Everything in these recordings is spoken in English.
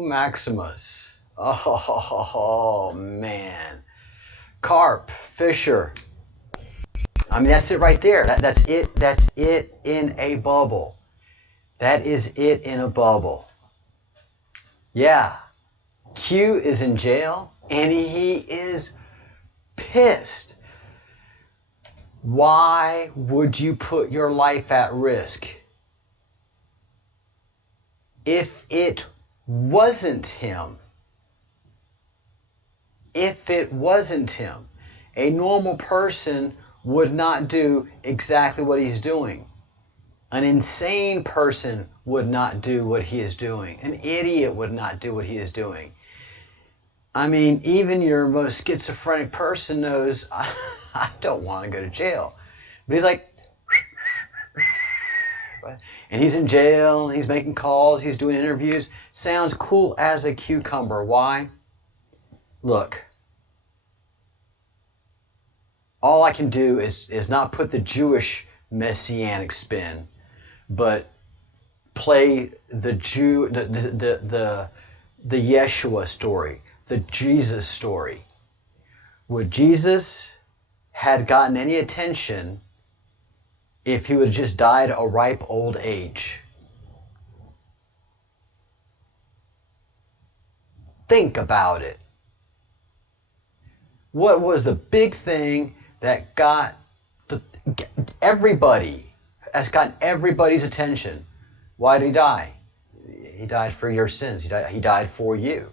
Maximus. Oh, man. Carp, Fisher. I mean, that's it right there. That's it. That's it in a bubble. That is it in a bubble. Yeah. Q is in jail, and he is pissed. Why would you put your life at risk if it wasn't him? If it wasn't him, a normal person would not do exactly what he's doing. An insane person would not do what he is doing. An idiot would not do what he is doing. I mean, even your most schizophrenic person knows, I don't want to go to jail. But he's like, and he's in jail, and he's making calls, he's doing interviews. Sounds cool as a cucumber. Why? Look, all I can do is not put the Jewish messianic spin, but play the Yeshua story, the Jesus story. Would Jesus had gotten any attention if he would have just died a ripe old age? Think about it. What was the big thing that got everybody, has gotten everybody's attention? Why did he die? He died for your sins. He died for you.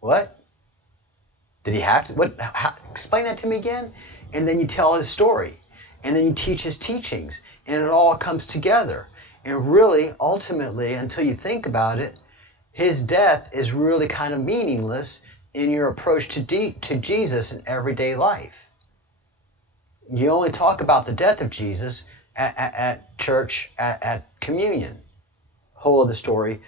What? Did he have to? What? Explain that to me again. And then you tell his story. And then you teach his teachings. And it all comes together. And really, ultimately, until you think about it, his death is really kind of meaningless in your approach to Jesus in everyday life. You only talk about the death of Jesus at church, at communion. Whole of the story.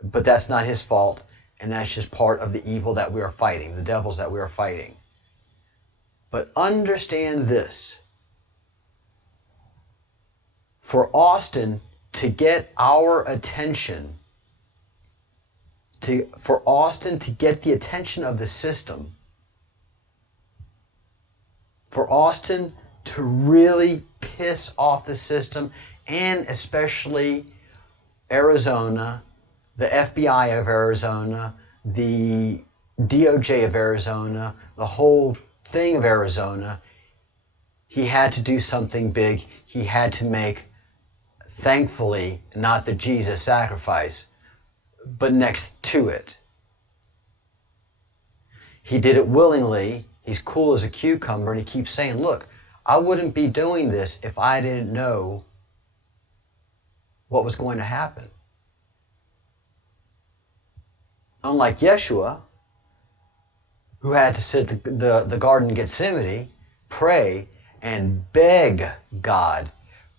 But that's not his fault. And that's just part of the evil that we are fighting, the devils that we are fighting. But understand this. For Austin to get our attention, for Austin to get the attention of the system, for Austin to really piss off the system, and especially Arizona, the FBI of Arizona, the DOJ of Arizona, the whole thing of Arizona, he had to do something big. He had to make, thankfully, not the Jesus sacrifice, but next to it. He did it willingly. He's cool as a cucumber, and he keeps saying, look, I wouldn't be doing this if I didn't know what was going to happen. Unlike Yeshua, who had to sit at the Garden of Gethsemane, pray, and beg God,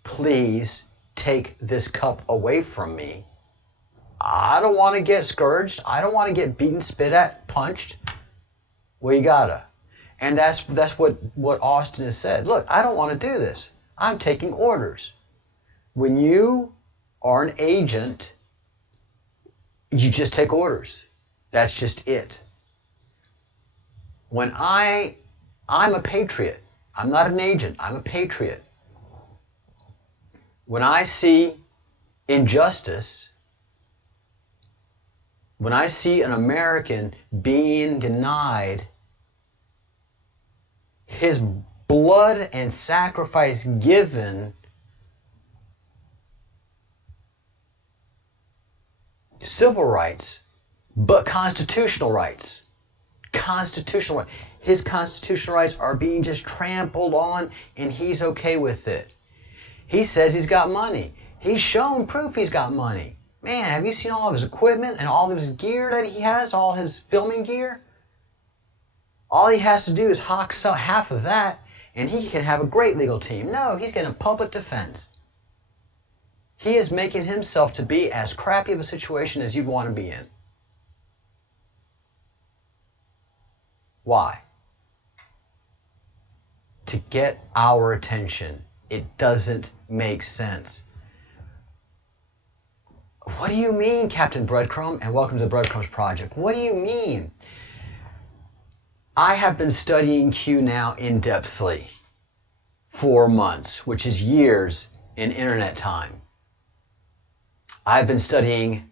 please take this cup away from me. I don't want to get scourged. I don't want to get beaten, spit at, punched. Well, you gotta. And that's what Austin has said. Look, I don't want to do this. I'm taking orders. When you are an agent, you just take orders. That's just it. When I'm a patriot. I'm not an agent. I'm a patriot. When I see injustice, when I see an American being denied his blood and sacrifice given civil rights, but constitutional rights. Constitutional rights. His constitutional rights are being just trampled on, and he's okay with it. He says he's got money. He's shown proof he's got money. Man, have you seen all of his equipment and all of his gear that he has, all his filming gear? All he has to do is hawk half of that, and he can have a great legal team. No, he's getting a public defense. He is making himself to be as crappy of a situation as you'd want to be in. Why? To get our attention. It doesn't make sense. What do you mean, Captain Breadcrumb? And welcome to the Breadcrumbs Project. What do you mean? I have been studying Q now in-depthly 4 months, which is years in internet time. I've been studying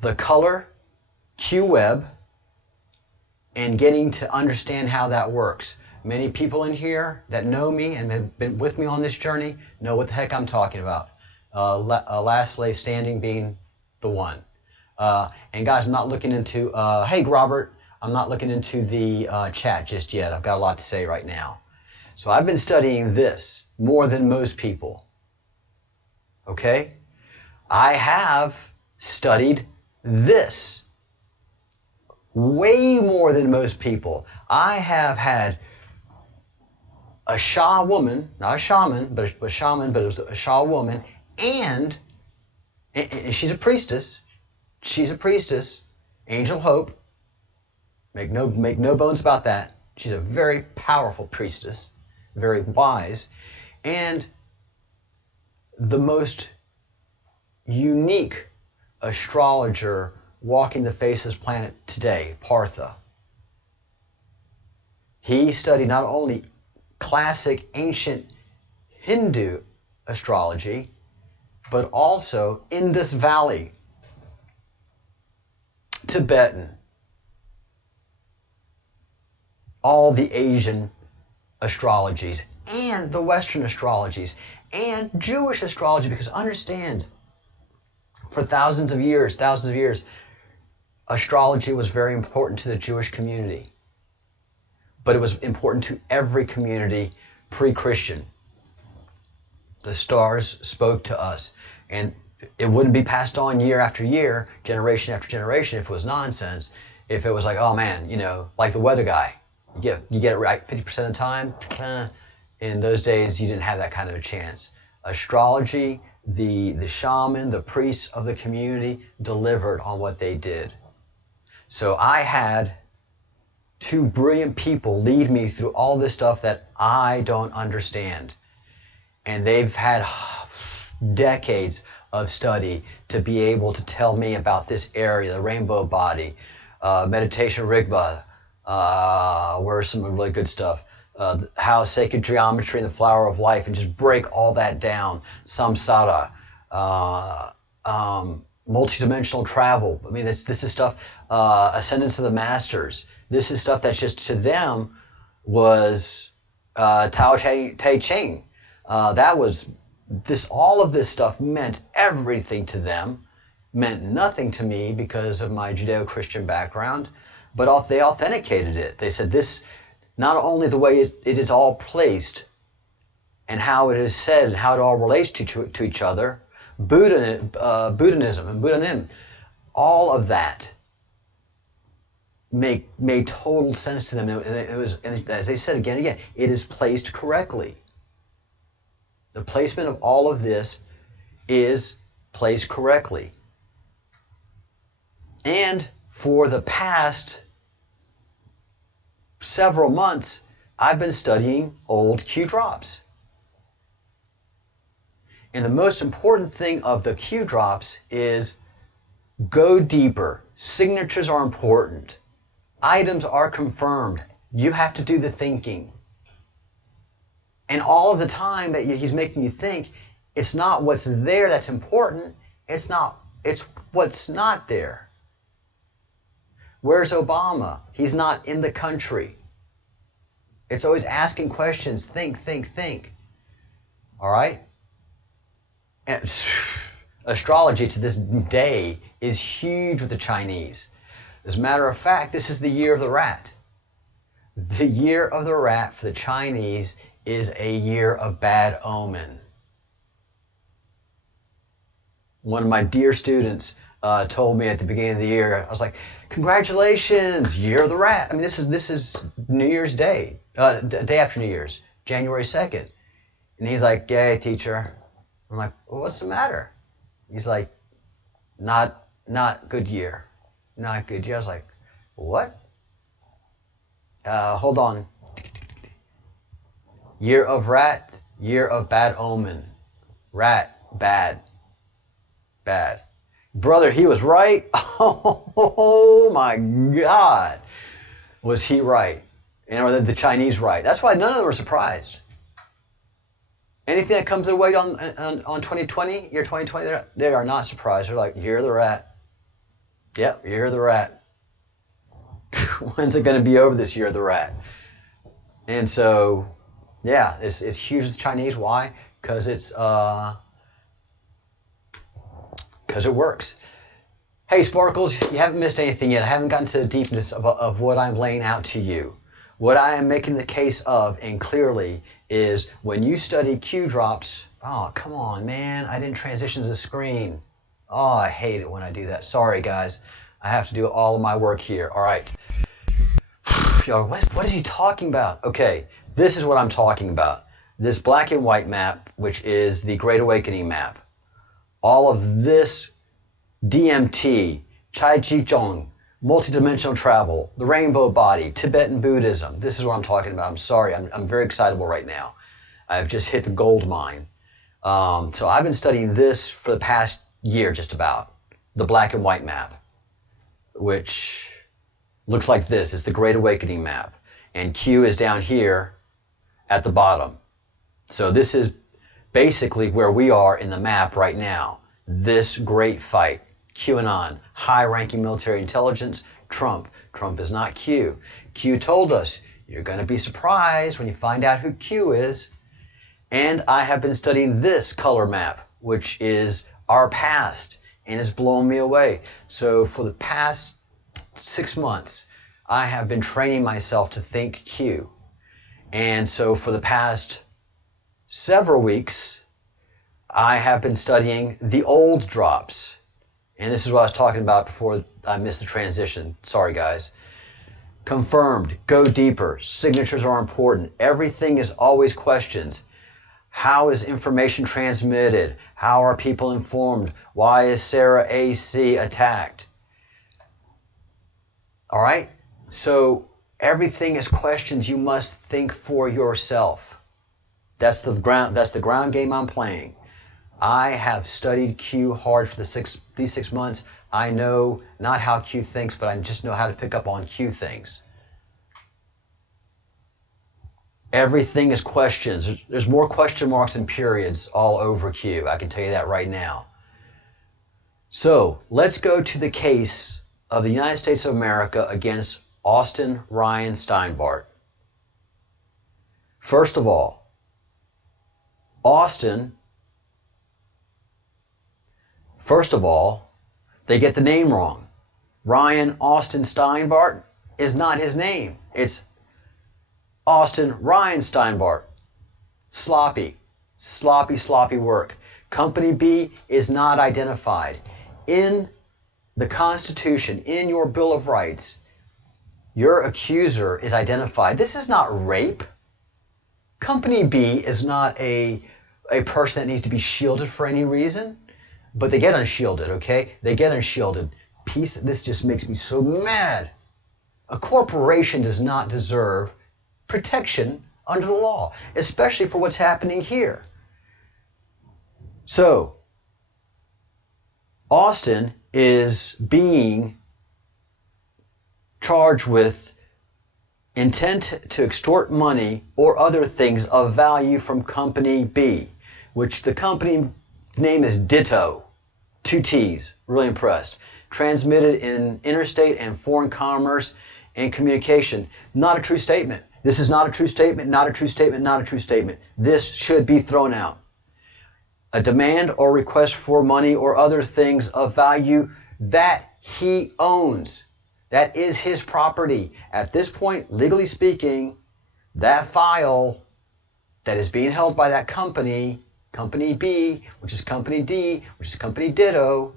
the color, Q web, and getting to understand how that works. Many people in here that know me and have been with me on this journey know what the heck I'm talking about. Last slave standing being the one. And guys, I'm not looking into, hey Robert, I'm not looking into the chat just yet. I've got a lot to say right now. So I've been studying this more than most people. Okay? I have studied this way more than most people. I have had a Shah woman, not a shaman, but a shaman, but it was a Shah woman, and she's a priestess. She's a priestess, Angel Hope. Make no bones about that. She's a very powerful priestess, very wise, and the most unique astrologer walking the face of this planet today, Partha. He studied not only classic ancient Hindu astrology, but also Indus Valley, Tibetan, all the Asian astrologies, and the Western astrologies, and Jewish astrology, because understand, for thousands of years, astrology was very important to the Jewish community. But it was important to every community pre-Christian. The stars spoke to us. And it wouldn't be passed on year after year, generation after generation, if it was nonsense. If it was like, oh man, you know, like the weather guy. You get it right 50% of the time. In those days, you didn't have that kind of a chance. Astrology, the shaman, the priests of the community delivered on what they did. So I had two brilliant people lead me through all this stuff that I don't understand. And they've had decades of study to be able to tell me about this area, the rainbow body, meditation Rigpa, where's some really good stuff, how sacred geometry and the flower of life, and just break all that down, samsara, multidimensional travel. I mean, this is stuff, ascendance of the masters. This is stuff that just to them was Tao Te Ching. That was this. All of this stuff meant everything to them, meant nothing to me because of my Judeo-Christian background. But they authenticated it. They said this, not only the way it is all placed, and how it is said, and how it all relates to each other. Buddhism and Buddhism, all of that made total sense to them. It was, and as they said again and again, it is placed correctly. The placement of all of this is placed correctly. And for the past several months, I've been studying old Q drops. And the most important thing of the Q drops is go deeper. Signatures are important. Items are confirmed. You have to do the thinking. And all of the time that he's making you think, it's not what's there that's important. It's what's not there. Where's Obama? He's not in the country. It's always asking questions. Think. All right? And astrology to this day is huge with the Chinese. As a matter of fact, this is the year of the rat. The year of the rat for the Chinese is a year of bad omen. One of my dear students told me at the beginning of the year, I was like, congratulations, year of the rat. I mean, this is New Year's Day, day after New Year's, January 2nd. And he's like, yay, teacher. I'm like, well, what's the matter? He's like, not good year. Not good year. I was like, what? Hold on. Year of rat, year of bad omen. Rat, bad. Brother, he was right. Oh my God. Was he right? Or the Chinese right? That's why none of them were surprised. Anything that comes their way on 2020, year 2020, they are not surprised. They're like, you're the rat. Yep, you're the rat. When's it going to be over this year, the rat? And so, yeah, it's huge with the Chinese. Why? Because it works. Hey, Sparkles, you haven't missed anything yet. I haven't gotten to the deepness of what I'm laying out to you. What I am making the case of, and clearly, is when you study Q drops. Oh, come on, man. I didn't transition to the screen. Oh, I hate it when I do that. Sorry, guys. I have to do all of my work here. All right. Y'all, what is he talking about? Okay, this is what I'm talking about. This black and white map, which is the Great Awakening map. All of this DMT, Chai Chi Chong, multidimensional travel, the rainbow body, Tibetan Buddhism. This is what I'm talking about. I'm sorry. I'm very excitable right now. I've just hit the gold mine. So I've been studying this for the past year, just about. The black and white map, which looks like this. It's the Great Awakening map. And Q is down here at the bottom. So this is basically where we are in the map right now. This great fight. QAnon, high-ranking military intelligence, Trump. Trump is not Q. Q told us, you're going to be surprised when you find out who Q is. And I have been studying this color map, which is our past, and it's blown me away. So for the past 6 months, I have been training myself to think Q. And so for the past several weeks, I have been studying the old drops. And this is what I was talking about before I missed the transition. Sorry, guys. Confirmed. Go deeper. Signatures are important. Everything is always questions. How is information transmitted? How are people informed? Why is Sarah AC attacked? All right? So everything is questions you must think for yourself. That's the ground game I'm playing. I have studied Q hard for these 6 months. I know not how Q thinks, but I just know how to pick up on Q things. Everything is questions. There's more question marks and periods all over Q. I can tell you that right now. So let's go to the case of the United States of America against Austin Ryan Steinbart. First of all, they get the name wrong. Ryan Austin Steinbart is not his name. It's Austin Ryan Steinbart. Sloppy work. Company B is not identified. In the Constitution, in your Bill of Rights, your accuser is identified. This is not rape. Company B is not a person that needs to be shielded for any reason. But they get unshielded, okay? They get unshielded. This just makes me so mad. A corporation does not deserve protection under the law, especially for what's happening here. So, Austin is being charged with intent to extort money or other things of value from Company B, which the company name is Ditto. 2 T's. Really impressed. Transmitted in interstate and foreign commerce and communication. Not a true statement. This is not a true statement, not a true statement, not a true statement. This should be thrown out. A demand or request for money or other things of value that he owns. That is his property. At this point, legally speaking, that file that is being held by that company, Company B, which is Company D, which is Company Ditto.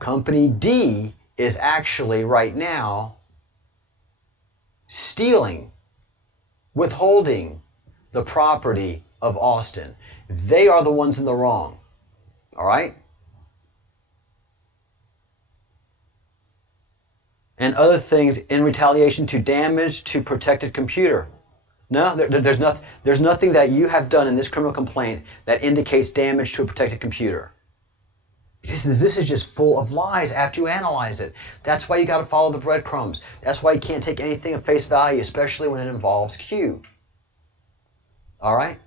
Company D is actually right now stealing, withholding the property of Austin. They are the ones in the wrong. All right? And other things in retaliation to damage to protected computer. No, there's nothing that you have done in this criminal complaint that indicates damage to a protected computer. This is just full of lies after you analyze it. That's why you got to follow the breadcrumbs. That's why you can't take anything at face value, especially when it involves Q. All right?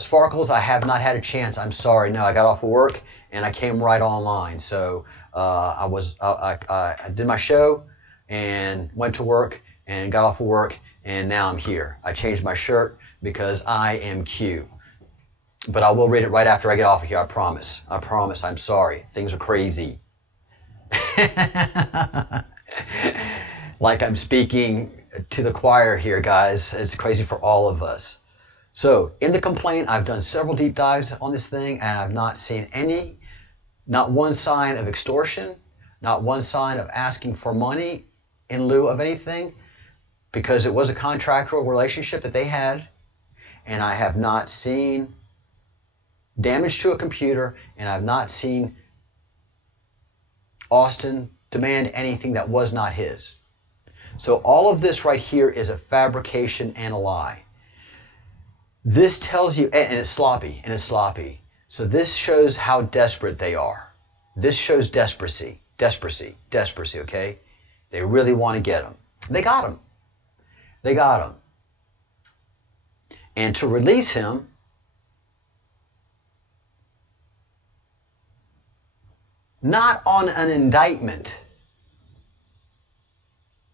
Sparkles, I have not had a chance. I'm sorry. No, I got off of work and I came right online. So I did my show and went to work and got off of work, and now I'm here. I changed my shirt because I am Q. But I will read it right after I get off of here, I promise. I promise. I'm sorry. Things are crazy. Like I'm speaking to the choir here, guys. It's crazy for all of us. So, in the complaint, I've done several deep dives on this thing, and I've not seen not one sign of extortion, not one sign of asking for money in lieu of anything, because it was a contractual relationship that they had, and I have not seen damage to a computer, and I've not seen Austin demand anything that was not his. So all of this right here is a fabrication and a lie. This tells you, and it's sloppy, So this shows how desperate they are. This shows desperacy, okay? They really want to get him. They got him. And to release him, not on an indictment.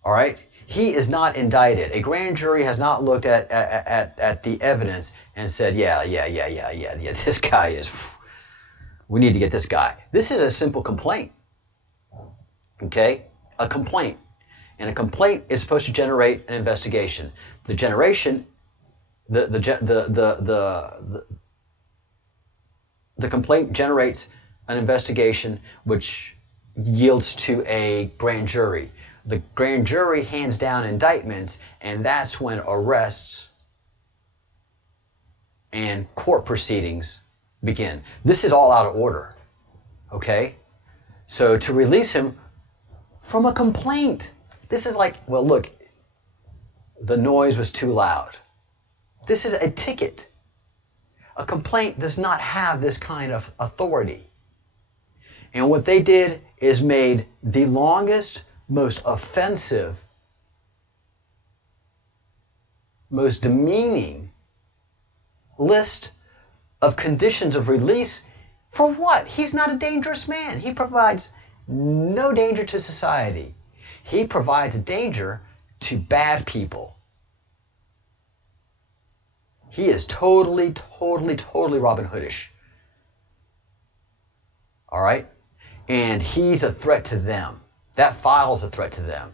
All right? He is not indicted. A grand jury has not looked at the evidence and said, yeah, this guy is, we need to get this guy. This is a simple complaint. Okay? A complaint. And a complaint is supposed to generate an investigation. The complaint generates an investigation which yields to a grand jury. The grand jury hands down indictments, and that's when arrests and court proceedings begin. This is all out of order, okay? So to release him from a complaint, this is like, well, look, the noise was too loud. This is a ticket. A complaint does not have this kind of authority. And what they did is made the longest, most offensive, most demeaning list of conditions of release. For what? He's not a dangerous man. He provides no danger to society. He provides danger to bad people. He is totally Robin Hoodish. All right? And he's a threat to them. That file is a threat to them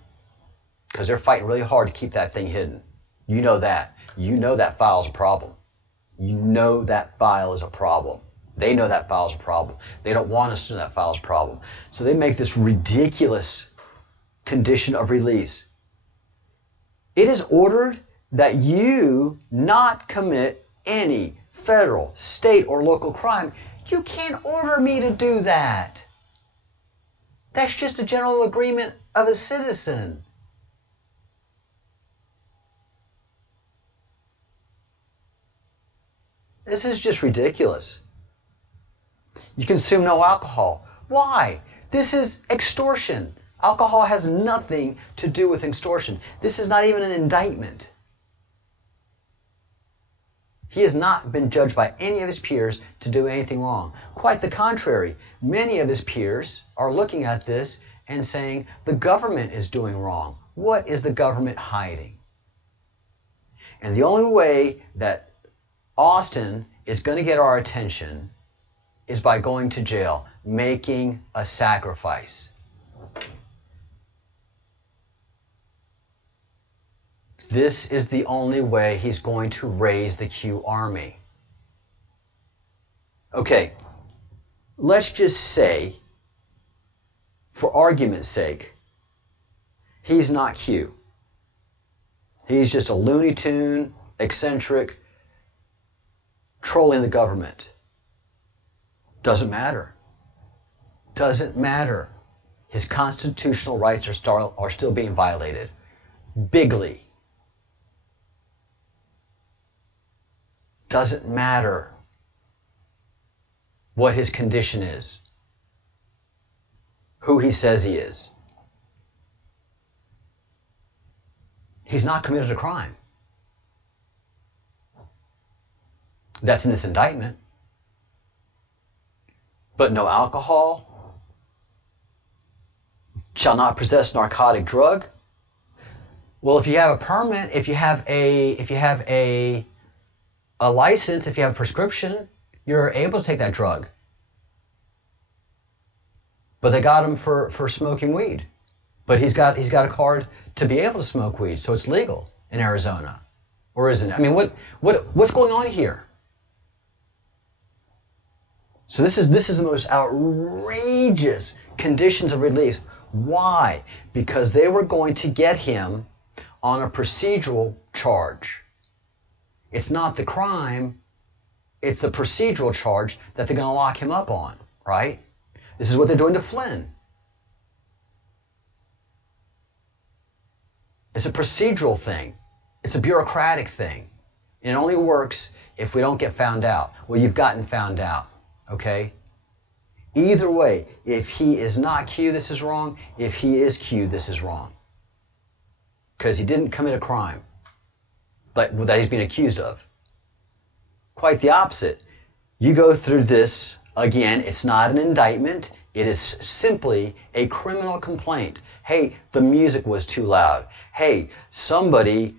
because they're fighting really hard to keep that thing hidden. You know that. You know that file is a problem. You know that file is a problem. They know that file is a problem. They don't want us to know that file is a problem. So they make this ridiculous condition of release. It is ordered that you not commit any federal, state, or local crime. You can't order me to do that. That's just a general agreement of a citizen. This is just ridiculous. You consume no alcohol. Why? This is extortion. Alcohol has nothing to do with extortion. This is not even an indictment. He has not been judged by any of his peers to do anything wrong. Quite the contrary. Many of his peers are looking at this and saying the government is doing wrong. What is the government hiding? And the only way that Austin is going to get our attention is by going to jail, making a sacrifice. This is the only way he's going to raise the Q army. Okay, let's just say, for argument's sake, he's not Q. He's just a Looney Tune, eccentric, trolling the government. Doesn't matter. Doesn't matter. His constitutional rights are still being violated. Bigly. Doesn't matter. what his condition is, who he says he is. He's not committed a crime. That's in this indictment. But no alcohol, shall not possess narcotic drug. Well, if you have a permit, if you have a license, if you have a prescription, you're able to take that drug. But they got him for smoking weed. But he's got a card to be able to smoke weed, so it's legal in Arizona, or isn't it? I mean, what's going on here? So this is the most outrageous conditions of relief. Why? Because they were going to get him on a procedural charge. It's not the crime, it's the procedural charge that they're going to lock him up on, right? This is what they're doing to Flynn. It's a procedural thing. It's a bureaucratic thing. It only works if we don't get found out. Well, you've gotten found out, okay? Either way, if he is not Q, this is wrong. If he is Q, this is wrong. Because he didn't commit a crime that he's being accused of. Quite the opposite. You go through this, again, it's not an indictment. It is simply a criminal complaint. Hey, the music was too loud. Hey, somebody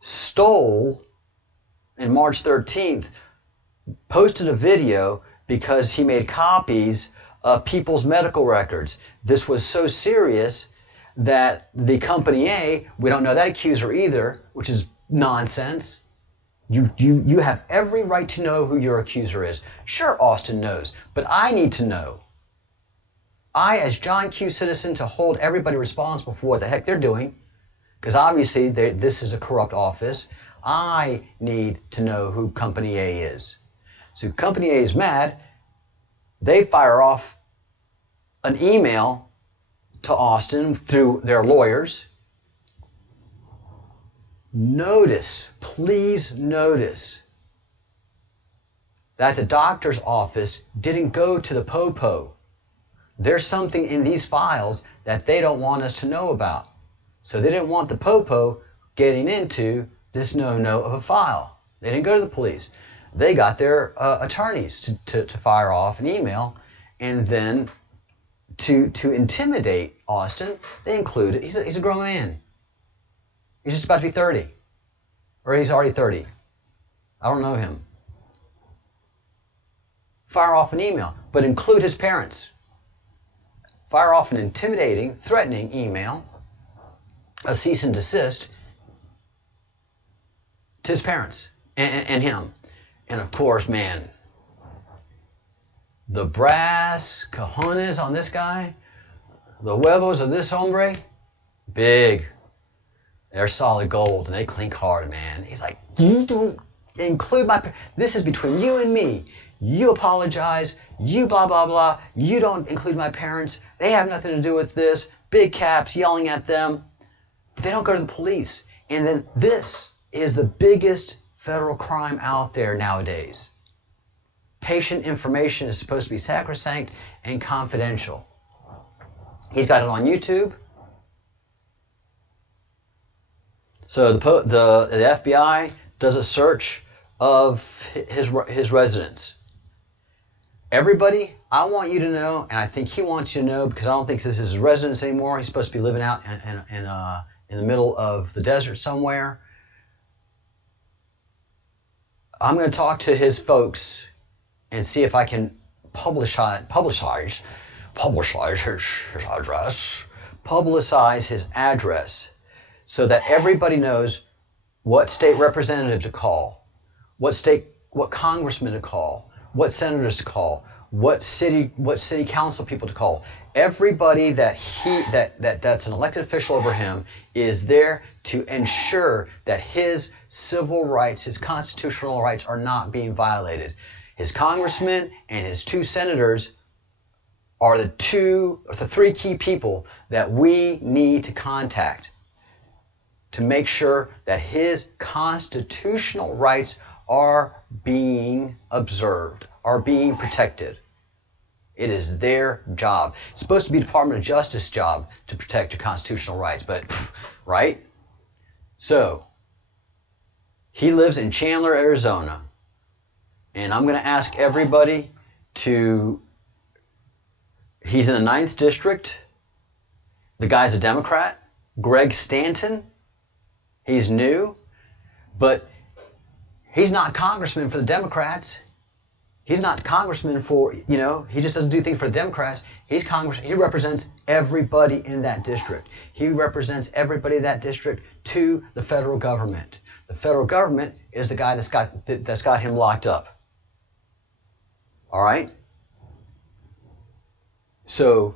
stole, in March 13th, posted a video because he made copies of people's medical records. This was so serious that the company A, we don't know that accuser either, which is nonsense. You have every right to know who your accuser is. Sure, Austin knows, but I need to know. I, as John Q. citizen, to hold everybody responsible for what the heck they're doing, because obviously this is a corrupt office, I need to know who company A is. So company A is mad. They fire off an email to Austin through their lawyers. Notice, please notice, that the doctor's office didn't go to the popo. There's something in these files that they don't want us to know about. So they didn't want the popo getting into this no-no of a file. They didn't go to the police. They got their attorneys to fire off an email, and then to intimidate Austin, they included, he's a grown man. He's just about to be 30. Or he's already 30. I don't know him. Fire off an email, but include his parents. Fire off an intimidating, threatening email, a cease and desist, to his parents and him. And of course, man, the brass cojones on this guy, the huevos of this hombre, big. They're solid gold, and they clink hard, man. He's like, you don't include my... This is between you and me. You apologize. You blah, blah, blah. You don't include my parents. They have nothing to do with this. Big caps yelling at them. But they don't go to the police. And then this is the biggest federal crime out there nowadays. Patient information is supposed to be sacrosanct and confidential. He's got it on YouTube. So the FBI does a search of his residence. Everybody, I want you to know, and I think he wants you to know, because I don't think this is his residence anymore. He's supposed to be living out in the middle of the desert somewhere. I'm going to talk to his folks and see if I can publicize his address, so that everybody knows what state representative to call, what congressman to call, what senators to call, what city council people to call. Everybody that's an elected official over him is there to ensure that his civil rights, his constitutional rights, are not being violated. His congressmen and his two senators are the three key people that we need to contact to make sure that his constitutional rights are being observed. are being protected. It is their job. It's supposed to be the Department of Justice job to protect your constitutional rights, but, right? So, he lives in Chandler, Arizona. And I'm going to ask everybody to, he's in the 9th District. The guy's a Democrat. Greg Stanton, he's new, but he's not congressman for the Democrats. He's not congressman for, he just doesn't do things for the Democrats. He represents everybody in that district. He represents everybody in that district to the federal government. The federal government is the guy that's got him locked up. All right? So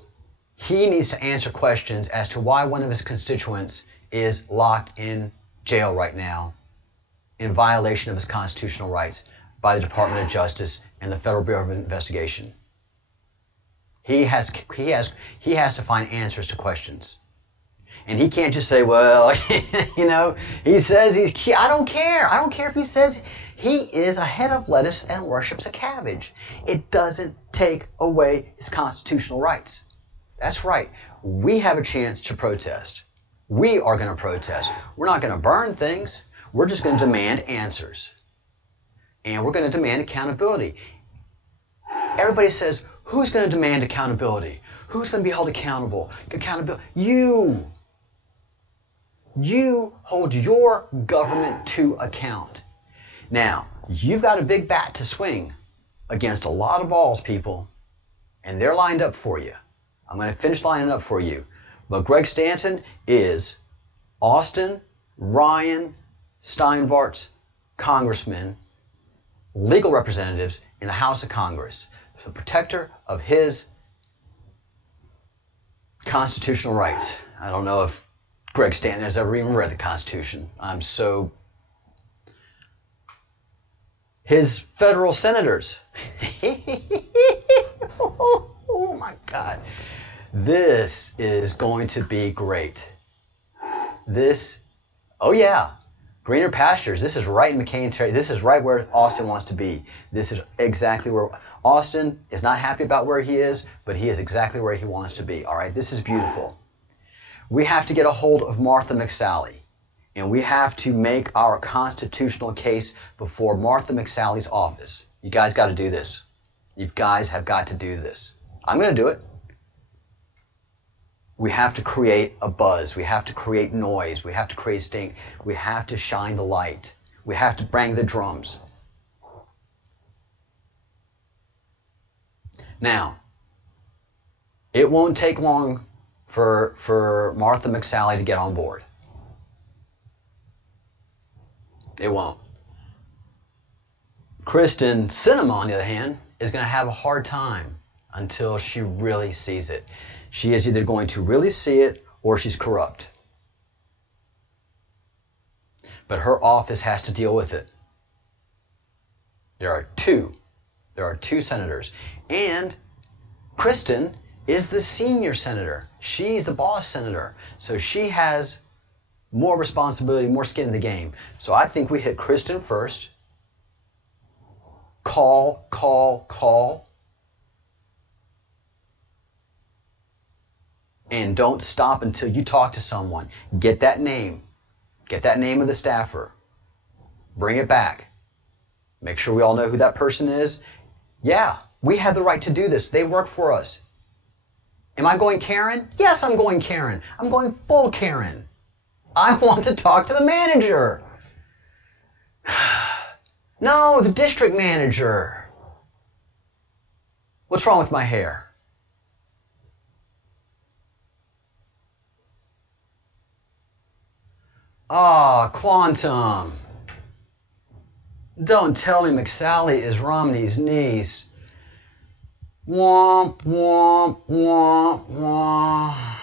he needs to answer questions as to why one of his constituents is locked in jail right now in violation of his constitutional rights by the Department of Justice and the Federal Bureau of Investigation. He has to find answers to questions. And he can't just say, well, he says I don't care. I don't care if he says he is a head of lettuce and worships a cabbage. It doesn't take away his constitutional rights. That's right. We have a chance to protest. We are going to protest. We're not going to burn things. We're just going to demand answers. And we're going to demand accountability. Everybody says, who's going to demand accountability? Who's going to be held accountable? Accountability. You. You hold your government to account. Now, you've got a big bat to swing against a lot of balls, people, and they're lined up for you. I'm going to finish lining up for you. But Greg Stanton is Austin Ryan Steinbart's congressman, legal representatives in the House of Congress, the protector of his constitutional rights. I don't know if Greg Stanton has ever even read the Constitution. His federal senators. Oh my God. This is going to be great. Oh yeah. Greener pastures. This is right in McCain territory. This is right where Austin wants to be. This is exactly where Austin is not happy about where he is, but he is exactly where he wants to be. All right, this is beautiful. We have to get a hold of Martha McSally, and we have to make our constitutional case before Martha McSally's office. You guys got to do this. You guys have got to do this. I'm going to do it. We have to create a buzz. We have to create noise. We have to create stink. We have to shine the light. We have to bang the drums. Now, it won't take long for Martha McSally to get on board. It won't. Kristen Sinema, on the other hand, is going to have a hard time until she really sees it. She is either going to really see it or she's corrupt. But her office has to deal with it. There are two senators. And Kristen is the senior senator. She's the boss senator. So she has more responsibility, more skin in the game. So I think we hit Kristen first. Call. And don't stop until you talk to someone. Get that name. Get that name of the staffer. Bring it back. Make sure we all know who that person is. Yeah, we have the right to do this. They work for us. Am I going Karen? Yes, I'm going Karen. I'm going full Karen. I want to talk to the manager. No, the district manager. What's wrong with my hair? Quantum. Don't tell me McSally is Romney's niece. Womp, womp, womp, womp.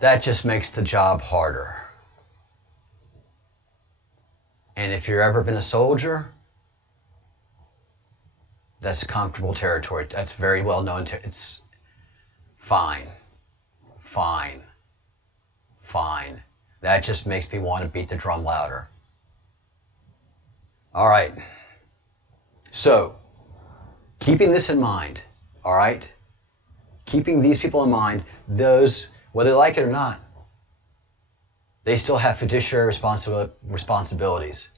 That just makes the job harder. And if you've ever been a soldier, that's a comfortable territory. That's very well known. It's fine. That just makes me want to beat the drum louder. All right. So, keeping this in mind, all right? Keeping these people in mind, those, whether they like it or not, they still have fiduciary responsibilities.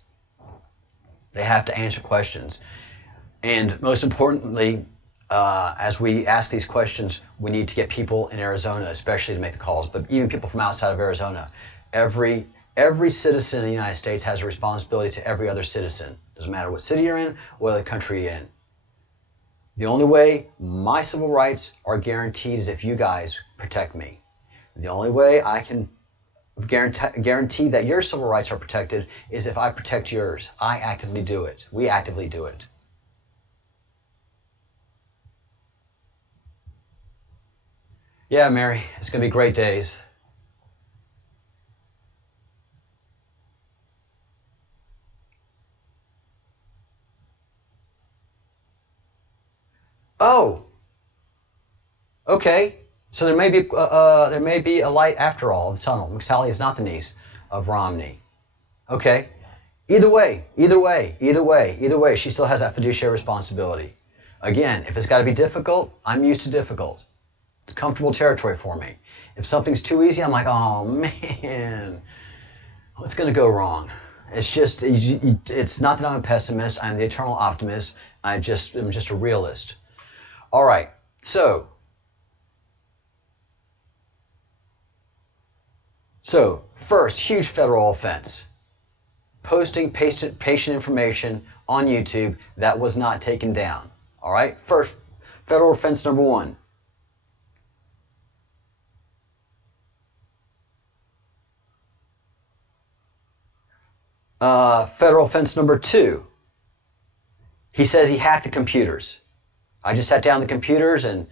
They have to answer questions. And most importantly, as we ask these questions, we need to get people in Arizona, especially to make the calls, but even people from outside of Arizona. Every citizen in the United States has a responsibility to every other citizen. Doesn't matter what city you're in, what other country you're in. The only way my civil rights are guaranteed is if you guys protect me. The only way I can guarantee that your civil rights are protected is if I protect yours. I actively do it. We actively do it. Yeah, Mary, it's going to be great days. Oh, okay. So there may be a light after all in the tunnel. McSally is not the niece of Romney. Okay. Either way, she still has that fiduciary responsibility. Again, if it's got to be difficult, I'm used to difficult. It's comfortable territory for me. If something's too easy, I'm like, oh man, what's going to go wrong? It's just, it's not that I'm a pessimist. I'm the eternal optimist. I'm just a realist. All right, so first, huge federal offense. Posting patient information on YouTube that was not taken down. All right, first, federal offense number 1. Federal offense number 2. He says he hacked the computers. I just sat down the computers and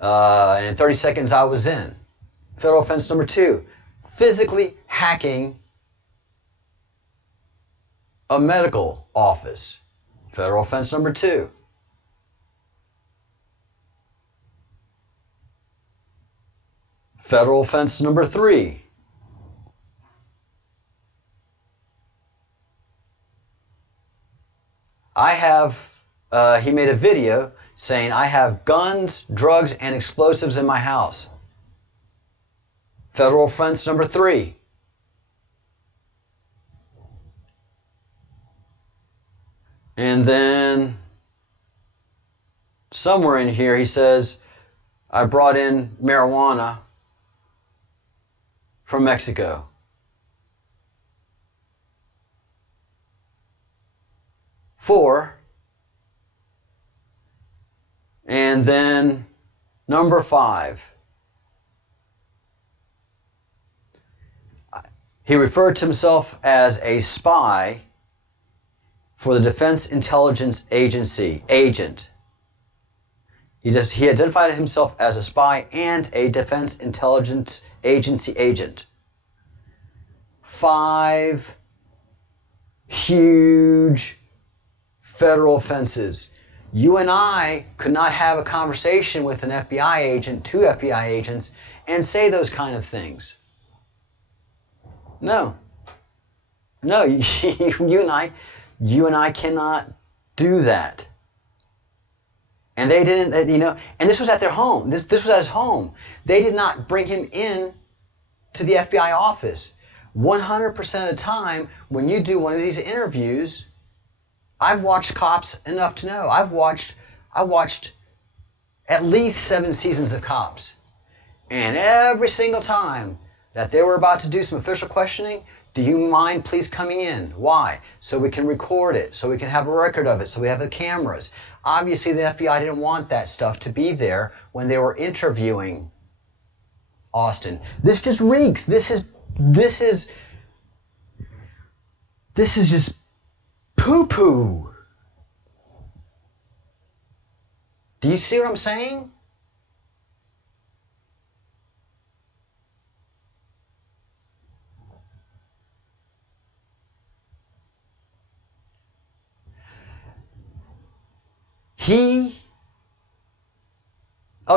in 30 seconds I was in. Federal offense number 2, physically hacking a medical office. Federal offense number 2. Federal offense number 3. I have, he made a video saying, I have guns, drugs, and explosives in my house. Federal offense number 3. And then somewhere in here he says, I brought in marijuana from Mexico. Four. And then number 5. He referred to himself as a spy for the Defense Intelligence Agency agent. He identified himself as a spy and a Defense Intelligence Agency agent. 5 huge federal offenses. You and I could not have a conversation with an FBI agent, 2 FBI agents, and say those kind of things. No, you and I cannot do that. And they didn't, and this was at their home. This was at his home. They did not bring him in to the FBI office. 100% of the time, when you do one of these interviews, I've watched Cops enough to know. I watched at least 7 seasons of Cops. And every single time that they were about to do some official questioning, do you mind please coming in? Why? So we can record it, so we can have a record of it, so we have the cameras. Obviously the FBI didn't want that stuff to be there when they were interviewing Austin. This just reeks. This is just poo-poo. Do you see what I'm saying?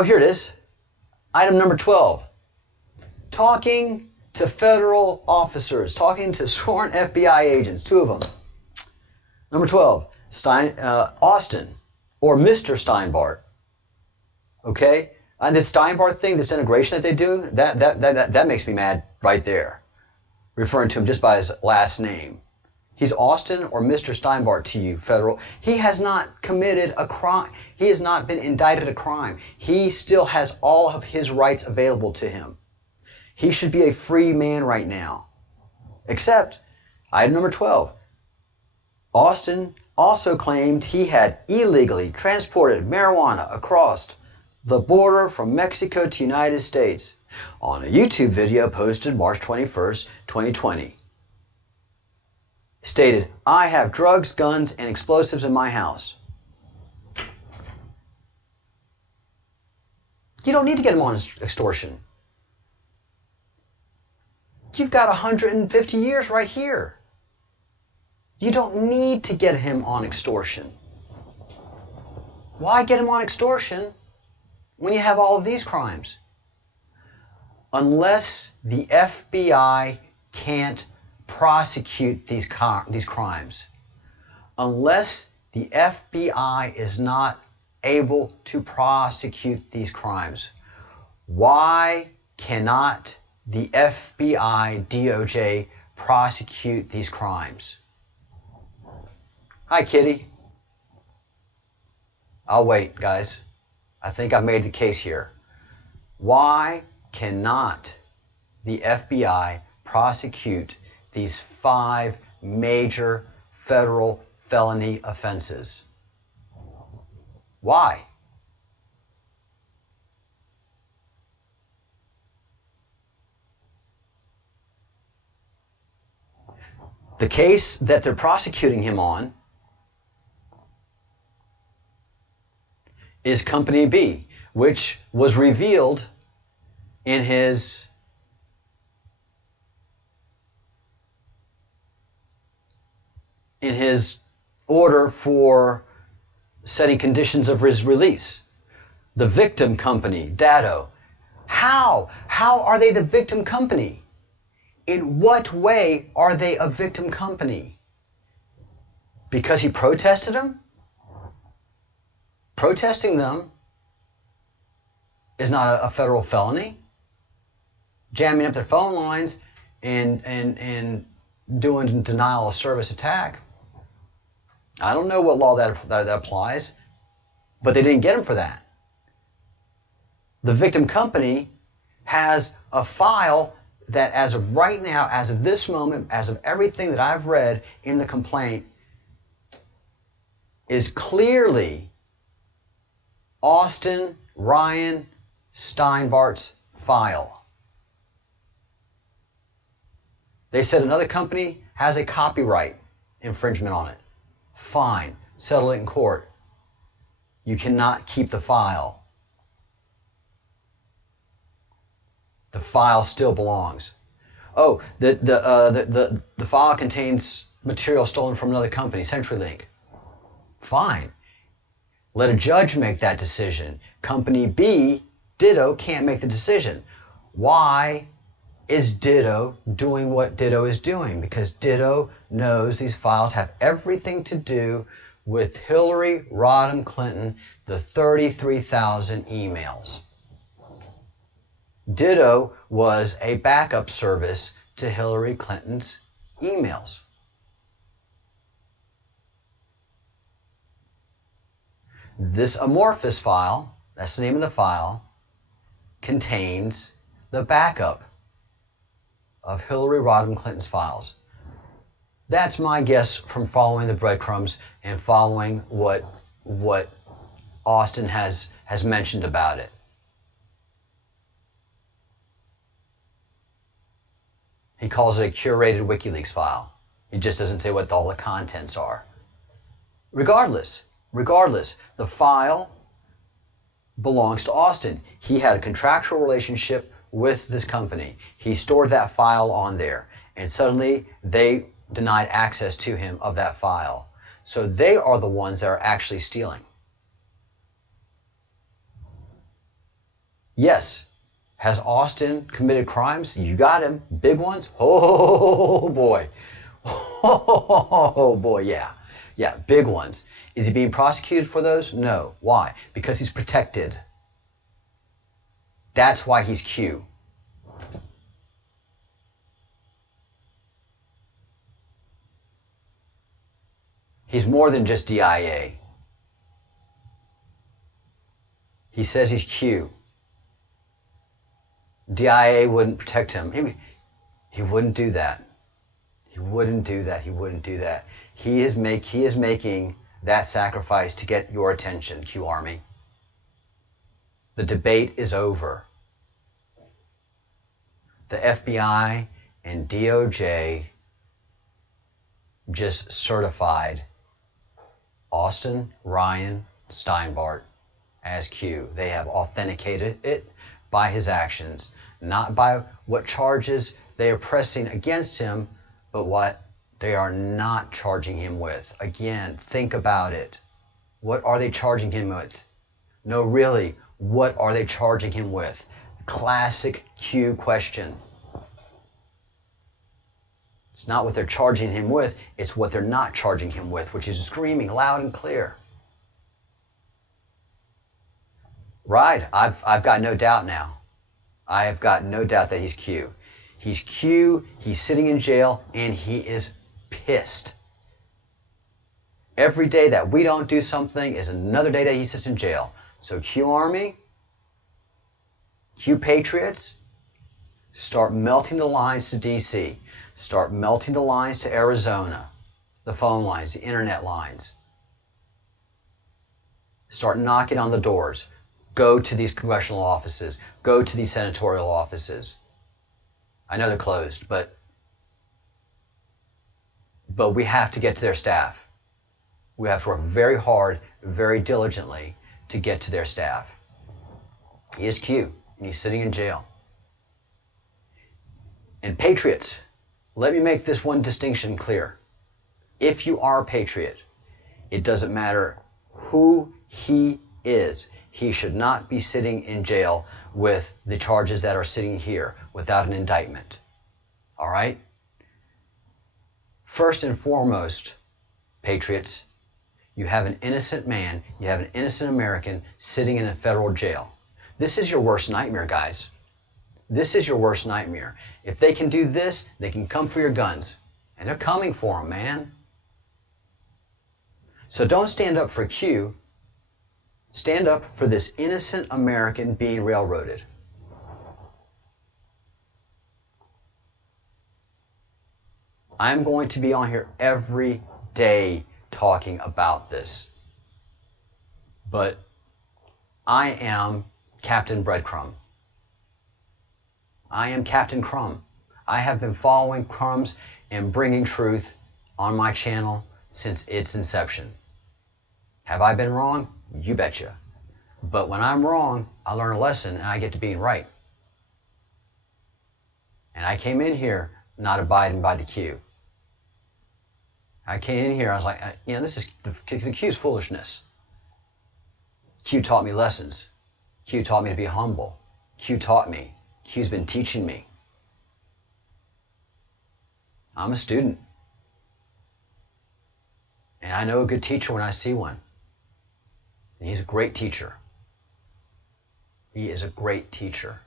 Here it is. Item number 12. Talking to federal officers, talking to sworn FBI agents, 2 of them. Number 12, Austin, or Mr. Steinbart. Okay? And this Steinbart thing, this integration that they do, that makes me mad right there. Referring to him just by his last name. He's Austin or Mr. Steinbart to you, federal. He has not committed a crime. He has not been indicted a crime. He still has all of his rights available to him. He should be a free man right now. Except, item number 12, Austin also claimed he had illegally transported marijuana across the border from Mexico to United States on a YouTube video posted March 21st, 2020. Stated, "I have drugs, guns, and explosives in my house." You don't need to get him on extortion. You've got 150 years right here. You don't need to get him on extortion. Why get him on extortion when you have all of these crimes? Unless the FBI can't prosecute these crimes. Unless the FBI is not able to prosecute these crimes. Why cannot the FBI, DOJ prosecute these crimes? Hi, Kitty. I'll wait, guys. I think I've made the case here. Why cannot the FBI prosecute these 5 major federal felony offenses? Why? The case that they're prosecuting him on is Company B, which was revealed in his order for setting conditions of his release. The victim company, Dado. How are they the victim company? In what way are they a victim company? Because he protested them? Protesting them is not a federal felony. Jamming up their phone lines and doing denial of service attack. I don't know what law that applies, but they didn't get him for that. The victim company has a file that as of right now, as of this moment, as of everything that I've read in the complaint, is clearly Austin Ryan Steinbart's file. They said another company has a copyright infringement on it. Fine, settle it in court. You cannot keep the file. The file still belongs. Oh, the file contains material stolen from another company, CenturyLink. Fine. Let a judge make that decision. Company B, Ditto, can't make the decision. Why is Ditto doing what Ditto is doing? Because Ditto knows these files have everything to do with Hillary Rodham Clinton, the 33,000 emails. Ditto was a backup service to Hillary Clinton's emails. This amorphous file, that's the name of the file, contains the backup of Hillary Rodham Clinton's files. That's my guess from following the breadcrumbs and following what Austin has mentioned about it. He calls it a curated WikiLeaks file. He just doesn't say what all the contents are. Regardless, the file belongs to Austin. He had a contractual relationship with this company. He stored that file on there, and suddenly they denied access to him of that file. So they are the ones that are actually stealing. Yes. Has Austin committed crimes? You got him. Big ones? Oh boy. Oh boy, yeah. Yeah, big ones. Is he being prosecuted for those? No. Why? Because he's protected. That's why he's Q. He's more than just DIA. He says he's Q. DIA wouldn't protect him. He wouldn't do that. He wouldn't do that. He wouldn't do that. He is making that sacrifice to get your attention, Q Army. The debate is over. The FBI and DOJ just certified Austin Ryan Steinbart as Q. They have authenticated it by his actions, not by what charges they are pressing against him, but what they are not charging him with. Again, think about it. What are they charging him with? No, really, what are they charging him with? Classic Q question. It's not what they're charging him with, it's what they're not charging him with, which is screaming loud and clear. Right, I've got no doubt now. I have got no doubt that he's Q. He's Q, he's sitting in jail, and he is pissed. Every day that we don't do something is another day that he sits in jail. So Q Army, Q Patriots, start melting the lines to DC. Start melting the lines to Arizona. The phone lines, the internet lines. Start knocking on the doors. Go to these congressional offices. Go to these senatorial offices. I know they're closed, but we have to get to their staff. We have to work very hard, very diligently to get to their staff. He is Q, and he's sitting in jail. And patriots, let me make this one distinction clear. If you are a patriot, it doesn't matter who he is. He should not be sitting in jail with the charges that are sitting here without an indictment. All right? First and foremost, patriots, you have an innocent man, you have an innocent American sitting in a federal jail. This is your worst nightmare, guys. This is your worst nightmare. If they can do this, they can come for your guns. And they're coming for them, man. So don't stand up for Q. Stand up for this innocent American being railroaded. I'm going to be on here every day talking about this. But I am Captain Breadcrumb. I am Captain Crumb. I have been following crumbs and bringing truth on my channel since its inception. Have I been wrong? You betcha. But when I'm wrong, I learn a lesson and I get to being right. And I came in here not abiding by the Q. I came in here, I was like, this is the Q's foolishness. Q taught me lessons. Q taught me to be humble. Q taught me. Q's been teaching me. I'm a student. And I know a good teacher when I see one. And he's a great teacher. He is a great teacher.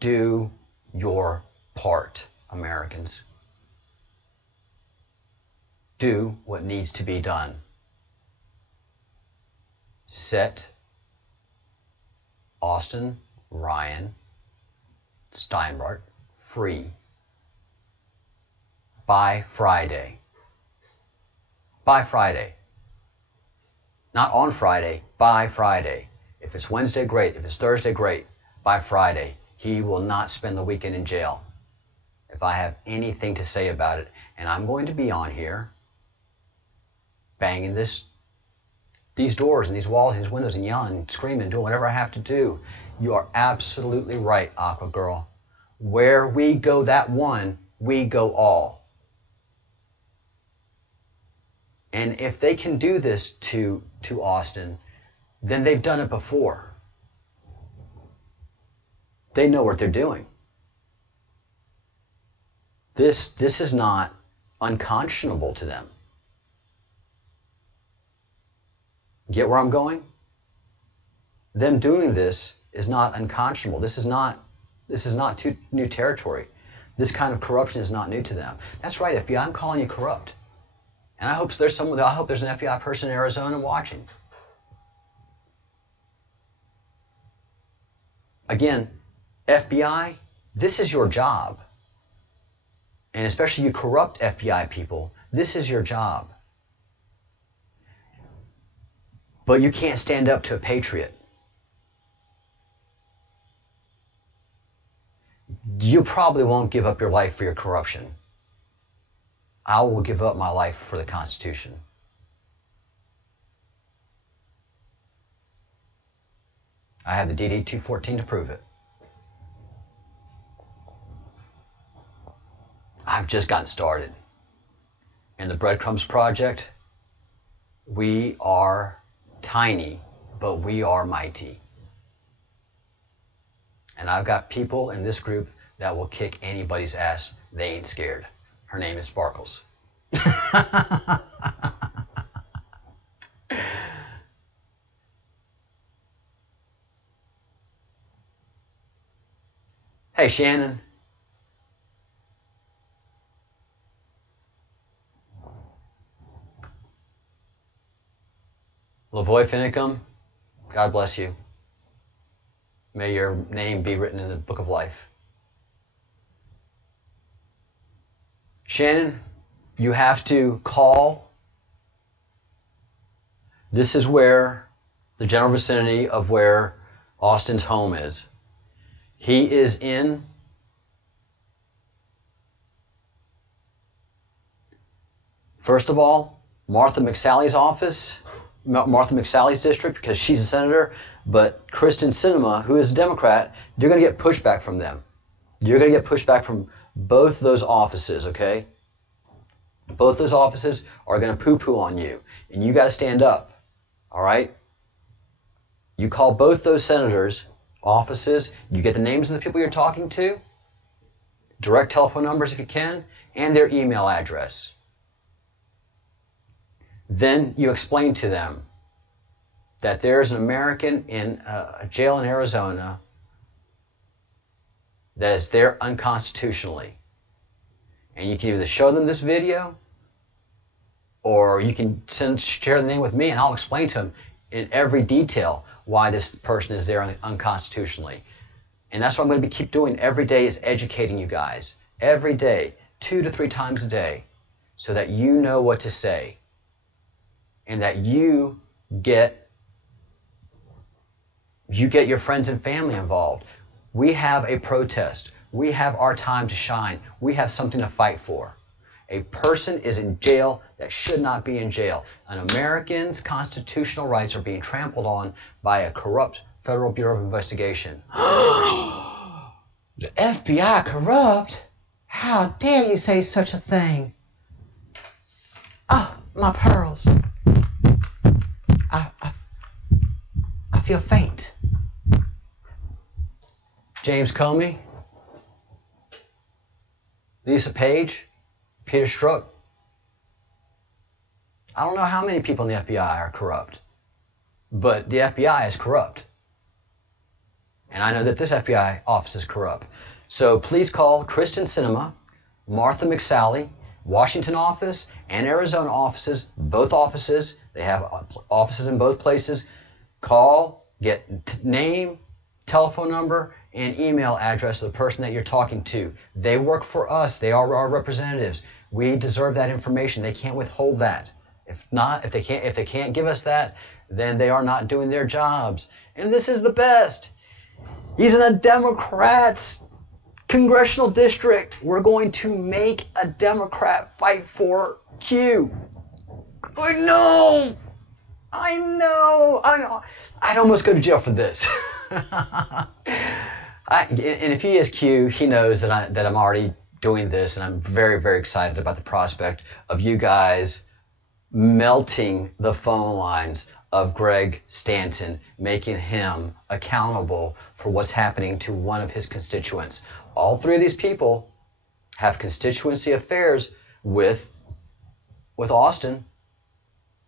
Do your part, Americans. Do what needs to be done. Set Austin Ryan Steinbart free by Friday. By Friday. Not on Friday, by Friday. If it's Wednesday, great. If it's Thursday, great. By Friday. He will not spend the weekend in jail. If I have anything to say about it, and I'm going to be on here banging these doors and these walls and these windows and yelling and screaming and doing whatever I have to do. You are absolutely right, Aqua Girl. Where we go that one, we go all. And if they can do this to Austin, then they've done it before. They know what they're doing. This is not unconscionable to them. Get where I'm going? Them doing this is not unconscionable. This is not new territory. This kind of corruption is not new to them. That's right, FBI, I'm calling you corrupt. And I hope there's an FBI person in Arizona watching. Again, FBI, this is your job. And especially you corrupt FBI people, this is your job. But you can't stand up to a patriot. You probably won't give up your life for your corruption. I will give up my life for the Constitution. I have the DD-214 to prove it. I've just gotten started. In the Breadcrumbs project, we are tiny, but we are mighty. And I've got people in this group that will kick anybody's ass. They ain't scared. Her name is Sparkles. Hey, Shannon. Lavoy Finicum, God bless you. May your name be written in the book of life. Shannon, you have to call. This is where the general vicinity of where Austin's home is. He is in first of all, Martha McSally's office, Martha McSally's district, because she's a senator, but Kristen Sinema, who is a Democrat, you're going to get pushback from them. You're going to get pushback from both those offices, okay? Both those offices are going to poo-poo on you, and you got to stand up, all right? You call both those senators' offices, you get the names of the people you're talking to, direct telephone numbers if you can, and their email address. Then you explain to them that there's an American in a jail in Arizona that is there unconstitutionally. And you can either show them this video, or you can share the name with me, and I'll explain to them in every detail why this person is there unconstitutionally. And that's what I'm going to keep doing every day, is educating you guys. Every day, 2 to 3 times a day, so that you know what to say. And that you get your friends and family involved. We have a protest. We have our time to shine. We have something to fight for. A person is in jail that should not be in jail. An American's constitutional rights are being trampled on by a corrupt Federal Bureau of Investigation. The FBI corrupt? How dare you say such a thing? Oh, my pearls. I feel faint. James Comey, Lisa Page, Peter Strzok. I don't know how many people in the FBI are corrupt, but the FBI is corrupt. And I know that this FBI office is corrupt. So please call Kristen Sinema, Martha McSally, Washington office and Arizona offices, both offices. They have offices in both places. Call, get name, telephone number, and email address of the person that you're talking to. They work for us. They are our representatives. We deserve that information. They can't withhold that. If they can't give us that, then they are not doing their jobs. And this is the best. He's in a Democrat's congressional district. We're going to make a Democrat fight for Q. I know. I'd almost go to jail for this. And if he is Q, he knows that I'm already doing this, and I'm very, very excited about the prospect of you guys melting the phone lines of Greg Stanton, making him accountable for what's happening to one of his constituents. All 3 of these people have constituency affairs with Austin.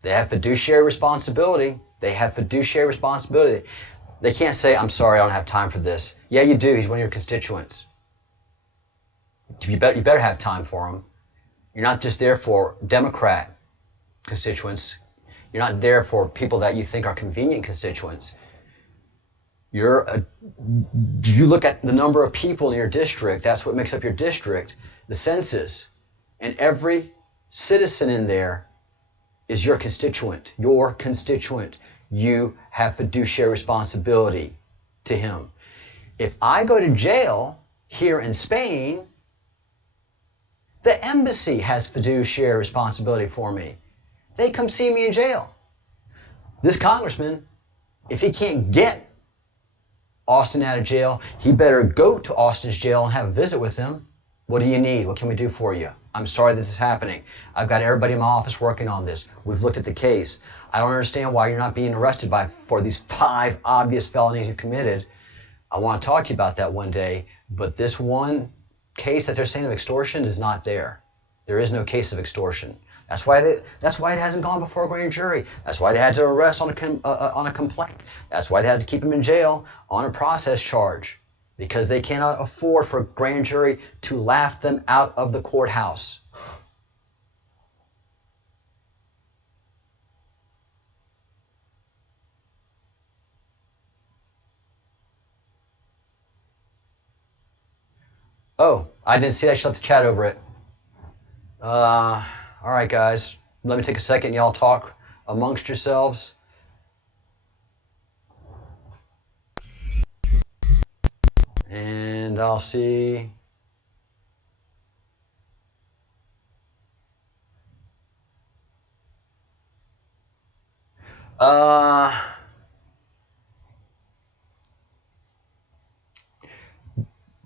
They have fiduciary responsibility. They have fiduciary responsibility. They can't say, I'm sorry, I don't have time for this. Yeah, you do. He's one of your constituents. You better have time for him. You're not just there for Democrat constituents. You're not there for people that you think are convenient constituents. You look at the number of people in your district, that's what makes up your district, the census, and every citizen in there is your constituent. Your constituent. You have fiduciary responsibility to him. If I go to jail here in Spain, the embassy has fiduciary responsibility for me. They come see me in jail. This congressman, if he can't get Austin out of jail, he better go to Austin's jail and have a visit with him. What do you need? What can we do for you? I'm sorry this is happening. I've got everybody in my office working on this. We've looked at the case. I don't understand why you're not being arrested for these 5 obvious felonies you committed. I want to talk to you about that one day, but this one case that they're saying of extortion is not there. There is no case of extortion. That's why it hasn't gone before a grand jury. That's why they had to arrest on a complaint. That's why they had to keep him in jail on a process charge, because they cannot afford for a grand jury to laugh them out of the courthouse. Oh, I didn't see that. I shut the chat over it. All right, guys. Let me take a second. Y'all talk amongst yourselves. And I'll see.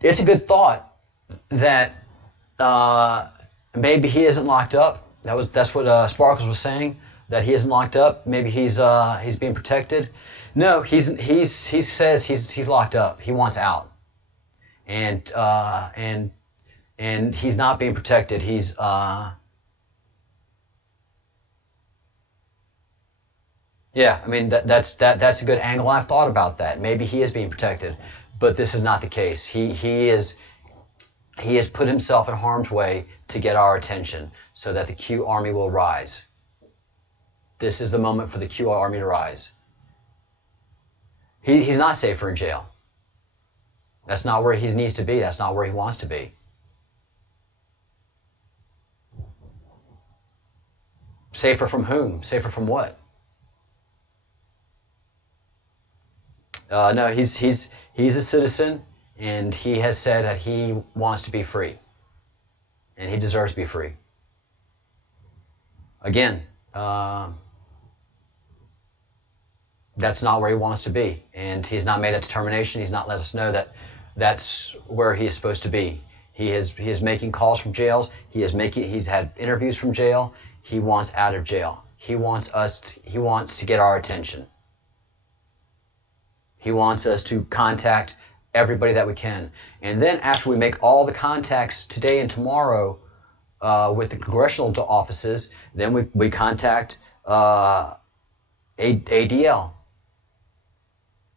It's a good thought that maybe he isn't locked up. That's what Sparkles was saying, that he isn't locked up. Maybe he's being protected. No, he says he's locked up. He wants out, and he's not being protected. He's yeah. I mean that's a good angle. I've thought about that. Maybe he is being protected, but this is not the case. He has put himself in harm's way to get our attention so that the Q army will rise. This is the moment for the Q army to rise. He's not safer in jail. That's not where he needs to be. That's not where he wants to be. Safer from whom? Safer from what? No, he's a citizen, and he has said that he wants to be free, and he deserves to be free. Again, that's not where he wants to be, and he's not made that determination. He's not let us know that that's where he is supposed to be. He is making calls from jails. He's had interviews from jail. He wants out of jail. He wants to get our attention. He wants us to contact everybody that we can. And then after we make all the contacts today and tomorrow with the congressional offices, then we contact ADL,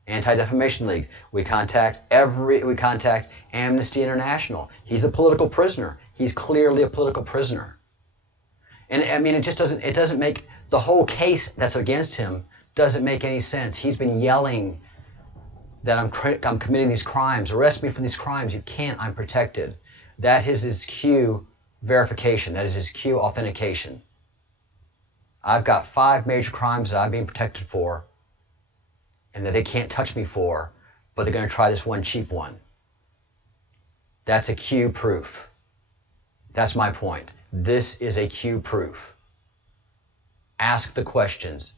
Anti-Defamation League. We contact Amnesty International. He's a political prisoner. He's clearly a political prisoner. And I mean, it doesn't make the whole case that's against him doesn't make any sense. He's been yelling that I'm committing these crimes. Arrest me for these crimes. You can't. I'm protected. That is his Q verification. That is his Q authentication. I've got 5 major crimes that I'm being protected for and that they can't touch me for, but they're going to try this one cheap one. That's a Q proof. That's my point. This is a Q proof. Ask the questions.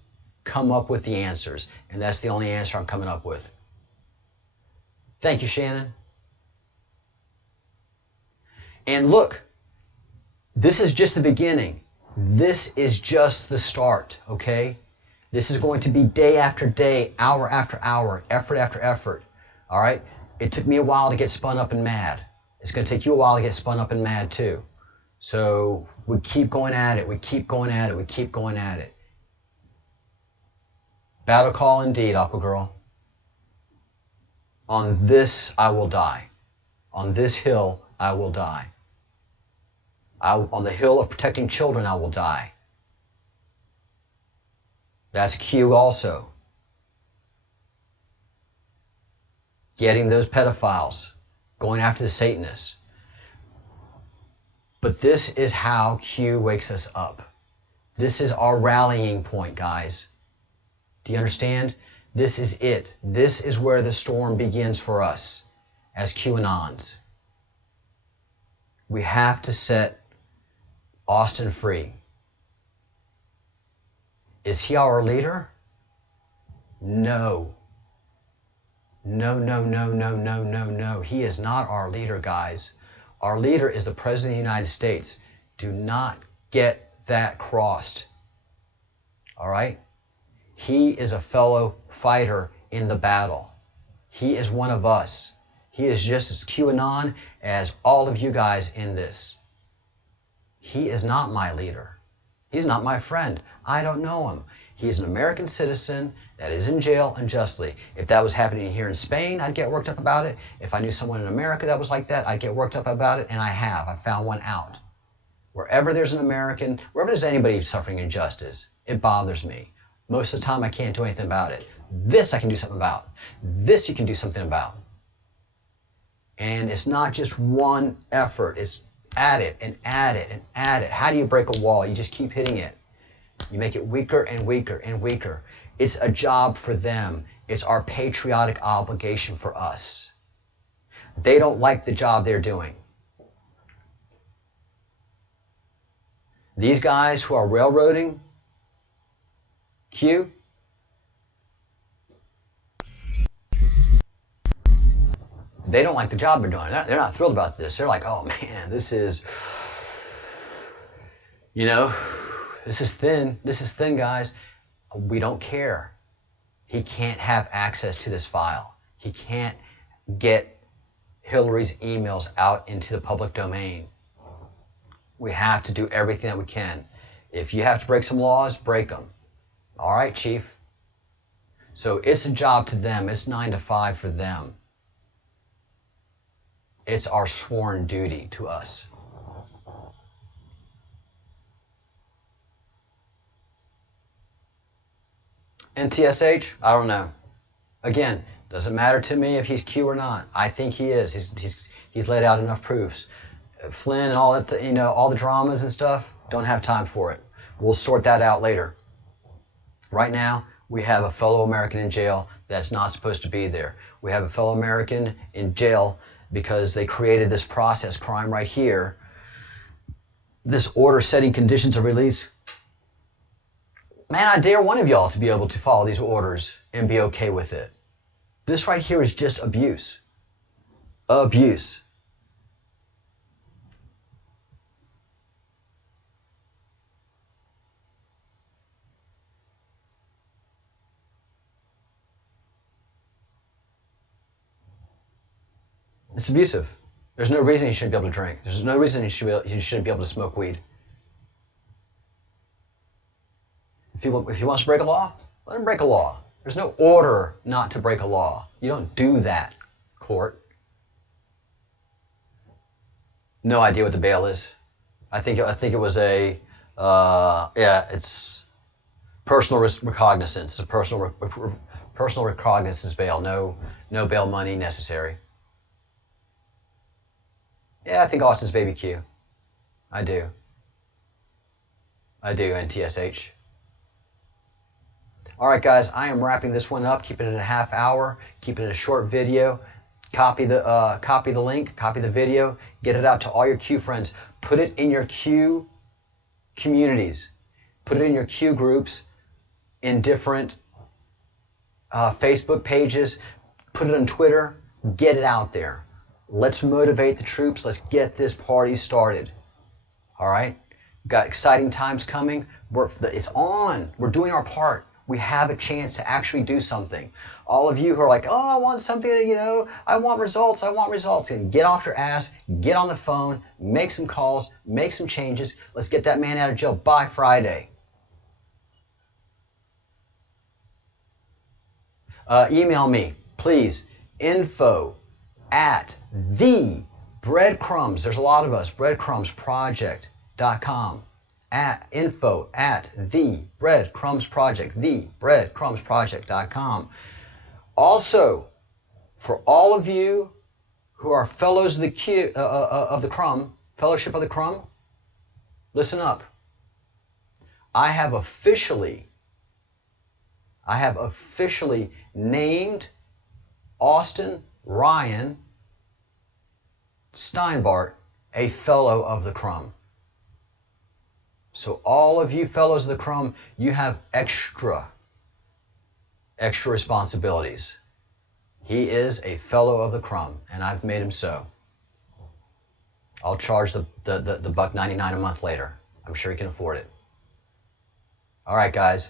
Come up with the answers. And that's the only answer I'm coming up with. Thank you, Shannon. And look, this is just the beginning. This is just the start, okay? This is going to be day after day, hour after hour, effort after effort, all right? It took me a while to get spun up and mad. It's going to take you a while to get spun up and mad too. So We keep going at it. We keep going at it. We keep going at it. Battle call indeed, Aqua Girl. On this I will die. On this hill I will die. On the hill of protecting children I will die. That's Q also. Getting those pedophiles. Going after the Satanists. But this is how Q wakes us up. This is our rallying point, guys. Do you understand? This is it. This is where the storm begins for us as QAnons. We have to set Austin free. Is he our leader? No. No, no, no, no, no, no, no. He is not our leader, guys. Our leader is the President of the United States. Do not get that crossed. All right? He is a fellow fighter in the battle. He is one of us. He is just as QAnon as all of you guys in this. He is not my leader. He's not my friend. I don't know him. He's an American citizen that is in jail unjustly. If that was happening here in Spain, I'd get worked up about it. If I knew someone in America that was like that, I'd get worked up about it, and I have. I found one out. Wherever there's an American, wherever there's anybody suffering injustice, it bothers me. Most of the time, I can't do anything about it. This I can do something about. This you can do something about. And it's not just one effort. It's add it and add it and add it. How do you break a wall? You just keep hitting it. You make it weaker and weaker and weaker. It's a job for them. It's our patriotic obligation for us. They don't like the job they're doing. These guys who are railroading Q, they don't like the job they're doing. They're not thrilled about this. They're like, oh man, this is, this is thin. This is thin, guys. We don't care. He can't have access to this file. He can't get Hillary's emails out into the public domain. We have to do everything that we can. If you have to break some laws, break them. All right, Chief? So it's a job to them. It's 9 to 5 for them. It's our sworn duty to us. NTSH? I don't know. Again, doesn't matter to me if he's Q or not. I think he is. He's laid out enough proofs. Flynn and all that, all the dramas and stuff, don't have time for it. We'll sort that out later. Right now, we have a fellow American in jail that's not supposed to be there. We have a fellow American in jail because they created this process crime right here. This order setting conditions of release. Man, I dare one of y'all to be able to follow these orders and be okay with it. This right here is just abuse. Abuse. It's abusive. There's no reason he shouldn't be able to drink. There's no reason he shouldn't be able to smoke weed. If he wants to break a law, let him break a law. There's no order not to break a law. You don't do that, court. No idea what the bail is. I think it was a it's personal recognizance. It's a personal recognizance bail. No bail money necessary. Yeah, I think Austin's baby Q. I do, NTSH. All right, guys, I am wrapping this one up, keeping it a half hour, keeping it a short video. Copy the link, copy the video, get it out to all your Q friends. Put it in your Q communities. Put it in your Q groups, in different Facebook pages. Put it on Twitter. Get it out there. Let's motivate the troops. Let's get this party started. All right? We've got exciting times coming. It's on. We're doing our part. We have a chance to actually do something. All of you who are like, oh, I want something, I want results, and get off your ass, get on the phone, make some calls, make some changes. Let's get that man out of jail by Friday. Email me, please, info@the Breadcrumbs. There's a lot of us, breadcrumbsproject.com. Info@the breadcrumbsproject.com. Also, for all of you who are fellows of the Crumb, Fellowship of the Crumb, listen up. I have officially named Austin Ryan Steinbart a fellow of the Crumb. So all of you fellows of the Crumb, you have extra responsibilities. He is a fellow of the Crumb, and I've made him so. I'll charge the $1.99 a month later. I'm sure he can afford it. All right, guys.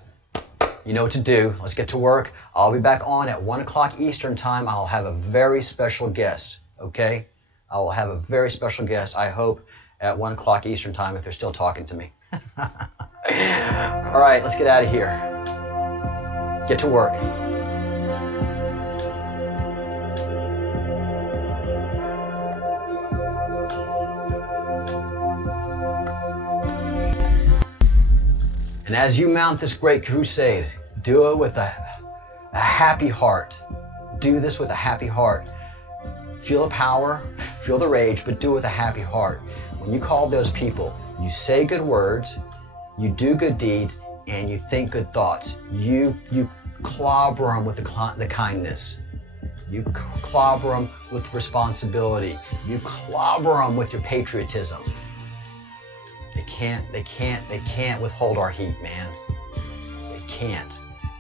You know what to do. Let's get to work. I'll be back on at 1 o'clock Eastern time. I'll have a very special guest, okay? I will have a very special guest, I hope, at 1 o'clock Eastern time if they're still talking to me. All right, let's get out of here. Get to work. And as you mount this great crusade, do it with a happy heart. Do this with a happy heart. Feel the power, feel the rage, but do it with a happy heart. When you call those people, you say good words, you do good deeds, and you think good thoughts. You clobber them with the kindness. You clobber them with responsibility. You clobber them with your patriotism. They can't withhold our heat, man. They can't.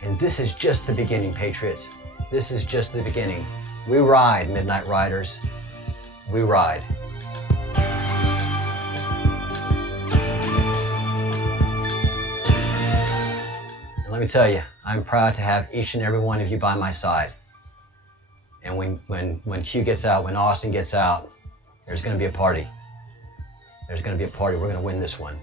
And this is just the beginning, patriots. This is just the beginning. We ride, Midnight Riders. We ride. And let me tell you, I'm proud to have each and every one of you by my side. And when Q gets out, when Austin gets out, there's going to be a party. There's going to be a party. We're going to win this one.